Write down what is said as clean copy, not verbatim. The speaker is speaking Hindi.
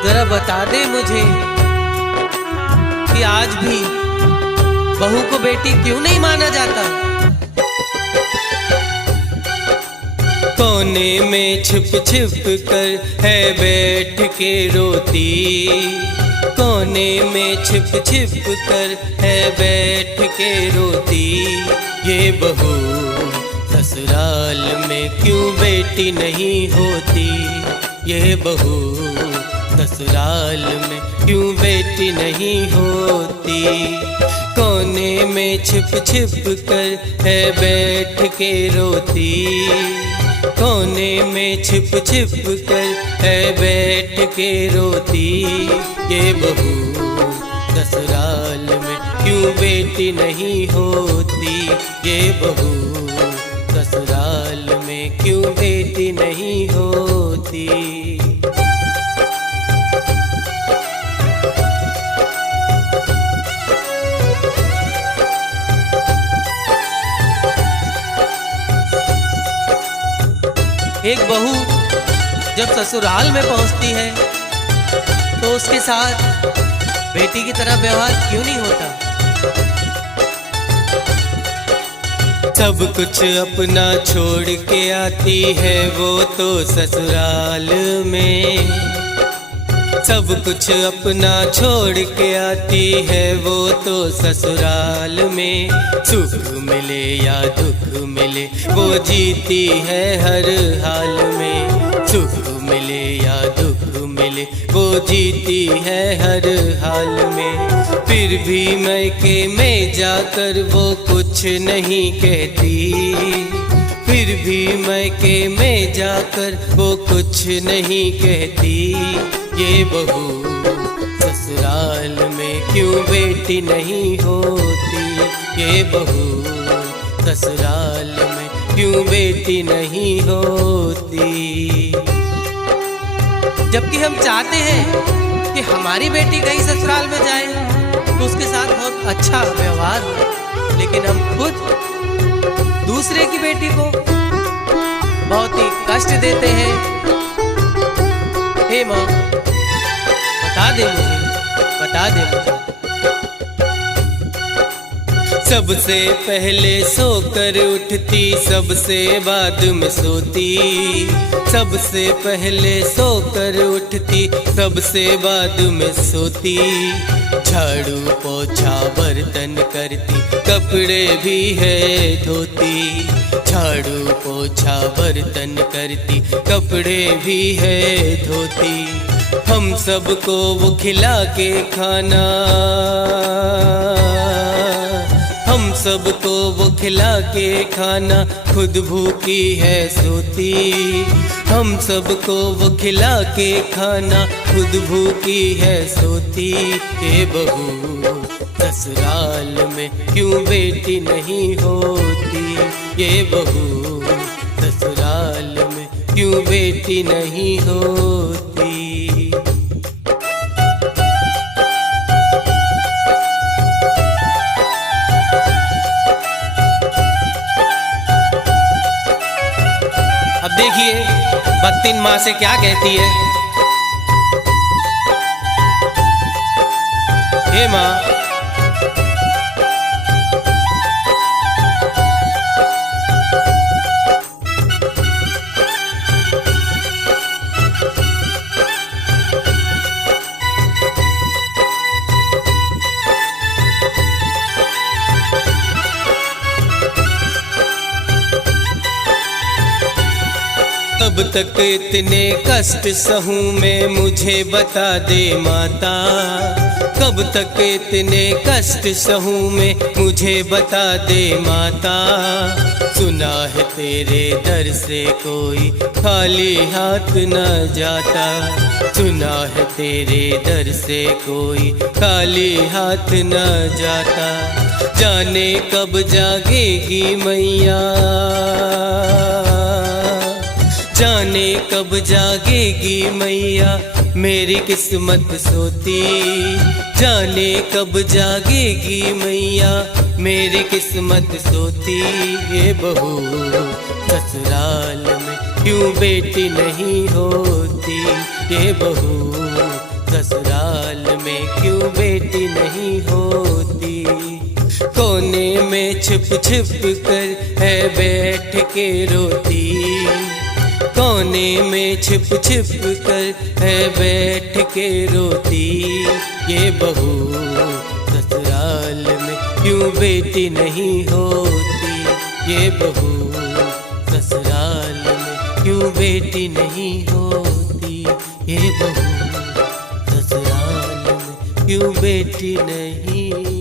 जरा बता दे मुझे कि आज भी बहू को बेटी क्यों नहीं माना जाता। कोने में छिप छिप कर है बैठ के रोती, कोने में छिप छिप कर है बैठ के रोती। ये बहू ससुराल में क्यों बेटी नहीं होती, ये बहू ससुराल में क्यों बेटी नहीं होती। कोने में छिप छिप कर है बैठ के रोती, कोने में छिप छिप कर है बैठ के रोती। ये बहू ससुराल में क्यों बेटी नहीं होती, ये बहू ससुराल में क्यों बेटी नहीं होती। एक बहू जब ससुराल में पहुंचती है तो उसके साथ बेटी की तरह व्यवहार क्यों नहीं होता। सब कुछ अपना छोड़ के आती है वो तो ससुराल में, सब कुछ अपना छोड़ के आती है वो तो ससुराल में। सुख मिले या दुख मिले वो जीती है हर हाल में, सुख मिले या दुख मिले वो जीती है हर हाल में। फिर भी मैके में जाकर वो कुछ नहीं कहती, फिर भी मैके में जाकर वो कुछ नहीं कहती। ये बहू ससुराल में क्यों बेटी नहीं होती, ये बहू ससुराल में क्यों बेटी नहीं होती। जबकि हम चाहते हैं कि हमारी बेटी कहीं ससुराल में जाए तो उसके साथ बहुत अच्छा व्यवहार हो, लेकिन हम खुद दूसरे की बेटी को बहुत ही कष्ट देते हैं। हे माँ, बता दे मुझे, बता दे मुझे। सबसे पहले सोकर उठती, सबसे बाद में सोती, सबसे पहले सोकर उठती, सबसे बाद में सोती। झाड़ू पोछा बर्तन करती, कपड़े भी है धोती, झाड़ू पोछा बर्तन करती, कपड़े भी है धोती। हम सबको वो खिला के खाना, हम सबको वो खिला के खाना, खुद भूखी है सोती। हम सबको वो खिला के खाना, खुद भूखी है सोती। ये बहू ससुराल में क्यों बेटी नहीं होती, ये बहू ससुराल में क्यों बेटी नहीं होती। अब देखिए भक्तिन माँ से क्या कहती है। हे माँ, कब तक इतने कष्ट सहूं मैं, मुझे बता दे माता। कब तक इतने कष्ट सहूं मैं, मुझे बता दे माता। सुना है तेरे दर से कोई खाली हाथ न जाता, सुना है तेरे दर से कोई खाली हाथ न जाता। जाने कब जागेगी मैया, जाने कब जागेगी मैया मेरी किस्मत सोती। जाने कब जागेगी मैया मेरी किस्मत सोती। ये बहू ससुराल में क्यों बेटी नहीं होती, ये बहू ससुराल में क्यों बेटी नहीं होती। कोने में छिप छिप कर है बैठ के रोती, कोने में छिप छिप कर है बैठ के रोती। ये बहू ससुराल में क्यों बेटी नहीं होती, ये बहू ससुराल में क्यों बेटी नहीं होती, ये बहू ससुराल में क्यों बेटी नहीं